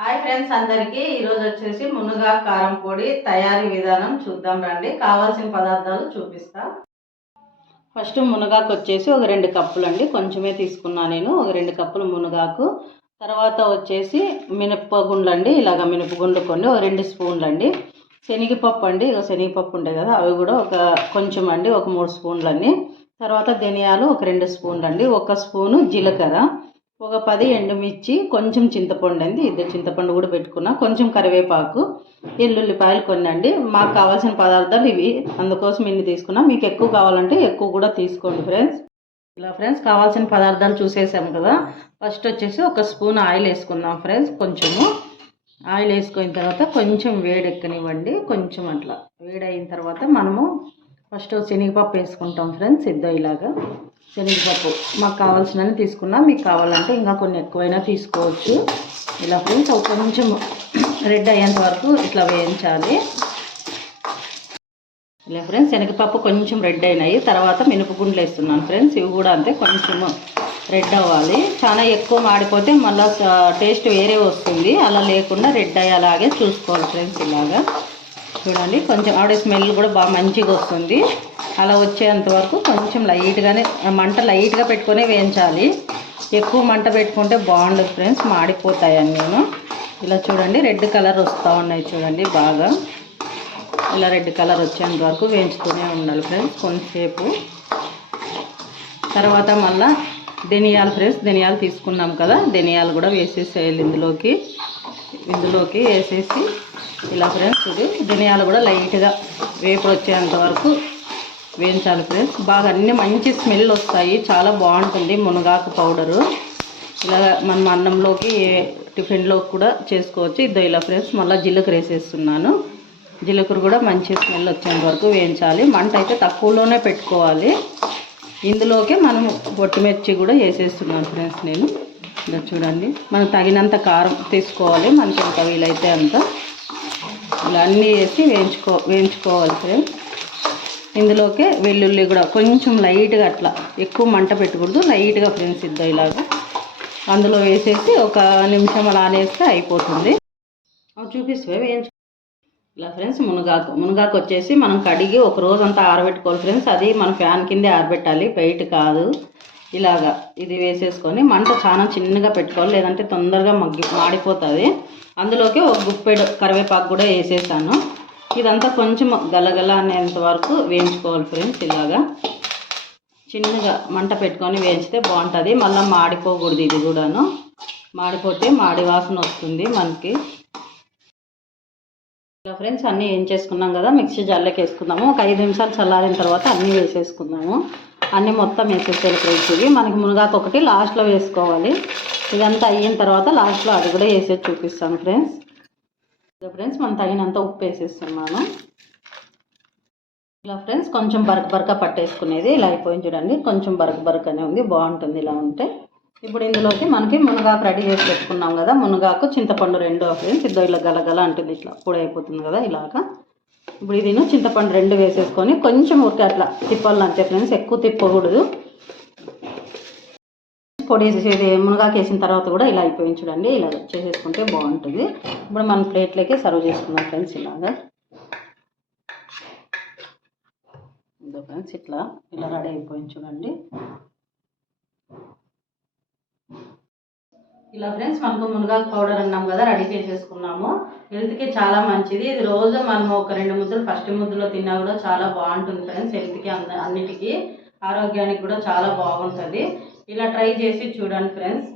Hi friends అందరికీ. ఈరోజు వచ్చేసి మునగా కారం పొడి తయారీ విధానం చూద్దాం రండి. కావాల్సిన పదార్థాలు చూపిస్తా. ఫస్ట్ మునగాకు వచ్చేసి ఒక రెండు కప్పులు అండి కొంచెమే తీసుకున్నా నేను ఒక రెండు కప్పులు మునగాకు. తర్వాత వచ్చేసి మినపగుండ్లు అండి ఇలాగ మినపగుండ్లు కొన్ని ఒక రెండు స్పూన్లు అండి శనగపప్పు అండి. ఇక శనగపప్పు ఉంటాయి కదా అవి కూడా ఒక కొంచెం అండి ఒక మూడు స్పూన్లు అండి తర్వాత ధనియాలు ఒక రెండు స్పూన్లు అండి ఒక స్పూను జీలకర్ర. ఒక పది ఎండుమిర్చి కొంచెం చింతపండు అండి. ఇద్దరు చింతపండు కూడా పెట్టుకున్నా. కొంచెం కరివేపాకు ఎల్లుల్లిపాయలు కొన్ని అండి మాకు కావాల్సిన పదార్థాలు ఇవి. అందుకోసం ఇన్ని తీసుకున్నా. మీకు ఎక్కువ కావాలంటే ఎక్కువ కూడా తీసుకోండి ఫ్రెండ్స్. ఇలా ఫ్రెండ్స్ కావాల్సిన పదార్థాలు చూసేసాం కదా. ఫస్ట్ వచ్చేసి ఒక స్పూన్ ఆయిల్ వేసుకుందాం ఫ్రెండ్స్ కొంచెము. ఆయిల్ వేసుకున్న తర్వాత కొంచెం వేడెక్కనివ్వండి. కొంచెం అట్లా. వేడి అయిన తర్వాత మనము ఫస్ట్ శనగపప్పు వేసుకుంటాం ఫ్రెండ్స్ ఇద్దో ఇలాగా శనగపప్పు మాకు కావాల్సినవి తీసుకున్నా మీకు కావాలంటే ఇంకా కొన్ని ఎక్కువైనా తీసుకోవచ్చు. ఇలా ఫ్రెండ్స్ ఒక కొంచెం రెడ్ అయ్యేంత వరకు ఇట్లా వేయించాలి. ఇలా ఫ్రెండ్స్ శనగపప్పు కొంచెం రెడ్ అయినాయి. తర్వాత మినపగుండ్లు వేస్తున్నాను ఫ్రెండ్స్ ఇవి కూడా అంతే కొంచెం రెడ్ అవ్వాలి. చాలా ఎక్కువ మాడిపోతే మళ్ళీ టేస్ట్ వేరే వస్తుంది. అలా లేకుండా రెడ్ అయ్యేలాగే చూసుకోవాలి ఫ్రెండ్స్ ఇలాగా. చూడండి కొంచెం ఆవిడ స్మెల్ కూడా బాగా మంచిగా వస్తుంది. అలా వచ్చేంత వరకు కొంచెం లైట్గానే మంట లైట్గా పెట్టుకొని వేయించాలి. ఎక్కువ మంట పెట్టుకుంటే బాగుండదు ఫ్రెండ్స్ మాడిపోతాయని నేను ఇలా చూడండి రెడ్ కలర్ వస్తూ ఉన్నాయి చూడండి బాగా. ఇలా రెడ్ కలర్ వచ్చేంత వరకు వేయించుతూనే ఉండాలి ఫ్రెండ్స్ కొంతసేపు. తర్వాత మళ్ళీ ధనియాలు ఫ్రెండ్స్ ధనియాలు తీసుకున్నాం కదా ధనియాలు కూడా వేసేసేయాలి ఇందులోకి. ఇందులోకి వేసేసి ఇలా ఫ్రెండ్స్ ఇది ధనియాలు కూడా లైట్గా వేపుడు వచ్చేంత వరకు వేయించాలి ఫ్రెండ్స్ బాగా అన్ని మంచి స్మెల్ వస్తాయి. చాలా బాగుంటుంది మునగాకు పౌడరు. ఇలా మనం అన్నంలోకి టిఫిన్లోకి కూడా చేసుకోవచ్చు. ఇద్దో ఇలా ఫ్రెండ్స్ మళ్ళీ జీలకర్ర వేసేస్తున్నాను. జీలకర్ర కూడా మంచి స్మెల్ వచ్చేంత వరకు వేయించాలి. మంట అయితే తక్కువలోనే పెట్టుకోవాలి. ఇందులోకే మనం పొట్టిమిర్చి కూడా వేసేస్తున్నాను ఫ్రెండ్స్ నేను. ఇలా చూడండి. మనం తగినంత కారం తీసుకోవాలి. మనకి ఎంత వీలైతే అంత. ఇలా అన్నీ వేసి వేయించుకో వేయించుకోవాలి ఫ్రెండ్స్ ఇందులోకే వెల్లుల్లి కూడా కొంచెం లైట్గా అట్లా ఎక్కువ మంట పెట్టకూడదు. లైట్గా ఫ్రెండ్స్ ఇద్దాం ఇలాగా. అందులో వేసేసి ఒక నిమిషం అలా అనేస్తే అయిపోతుంది. అవి చూపిస్తే వేయించు. ఇలా ఫ్రెండ్స్ మునగాకు. మునగాకు వచ్చేసి మనం కడిగి ఒక రోజంతా ఆరబెట్టుకోవాలి ఫ్రెండ్స్. అది మన ఫ్యాన్ కిందే ఆరబెట్టాలి. బయట కాదు. ఇలాగా ఇది వేసేసుకొని మంట చాలా చిన్నగా పెట్టుకోవాలి లేదంటే తొందరగా మగ్గి మాడిపోతుంది. అందులోకి ఒక గుప్పెడు కరివేపాకు కూడా వేసేసాను. ఇదంతా కొంచెం గలగల అనేంత వరకు వేయించుకోవాలి ఫ్రెండ్స్ ఇలాగా. చిన్నగా మంట పెట్టుకొని వేయించితే బాగుంటుంది. మళ్ళీ మాడిపోకూడదు ఇది కూడాను. మాడిపోతే మాడి వాసన వస్తుంది మనకి. ఇలా ఫ్రెండ్స్ అన్నీ ఏం చేసుకున్నాం కదా మిక్సీ జల్లకి వేసుకుందాము ఒక ఐదు నిమిషాలు చల్లారిన తర్వాత అన్నీ వేసేసుకుందాము అన్నీ మొత్తం వేసేసేయాలి ఫ్రెండ్స్ ఇవి. మనకి మునగాకు ఒకటి లాస్ట్లో వేసుకోవాలి. ఇదంతా అయిన తర్వాత లాస్ట్లో అది కూడా వేసేసి చూపిస్తాను ఫ్రెండ్స్. ఫ్రెండ్స్ మనం తగినంత ఉప్పు వేసేస్తున్నాను ఇలా ఫ్రెండ్స్ కొంచెం బరక బరక పట్టేసుకునేది ఇలా అయిపోయింది చూడండి. కొంచెం బరక బరకనే ఉంది బాగుంటుంది ఇలా ఉంటే. ఇప్పుడు ఇందులోకి మనకి మునగాకు రెడీ చేసి పెట్టుకున్నాం కదా. మునగాకు చింతపండు రెండు ఫ్రెండ్స్. ఇద్దరు ఇలా గలగల అంటుంది ఇట్లా కూడా అయిపోతుంది కదా ఇలాగా. ఇప్పుడు ఇది చింతపండు రెండు వేసేసుకొని కొంచెం ఊరికే అట్లా తిప్పాలి అంతే ఫ్రెండ్స్ ఎక్కువ తిప్పకూడదు. పొడి వేసేది మునగాకు వేసిన తర్వాత కూడా ఇలా అయిపోయింది చూడండి ఇలా చేసేసుకుంటే బాగుంటుంది. ఇప్పుడు మన ప్లేట్లోకి సర్వ్ చేసుకుందాం ఫ్రెండ్స్ ఇలాగా. ఫ్రెండ్స్ ఇట్లా ఇలా రెడీ అయిపోయింది చూడండి. ఇలా ఫ్రెండ్స్ మనకు మునగాకు పౌడర్ అన్నాం కదా రెడీ చేసేసుకున్నాము. హెల్త్కి చాలా మంచిది. ఇది రోజు మనం ఒక రెండు ముద్దలు ఫస్ట్ ముద్దలో తిన్నా కూడా చాలా బాగుంటుంది ఫ్రెండ్స్ హెల్త్కి అంద అన్నిటికీ. ఆరోగ్యానికి కూడా చాలా బాగుంటుంది. ఇలా ట్రై చేసి చూడండి ఫ్రెండ్స్.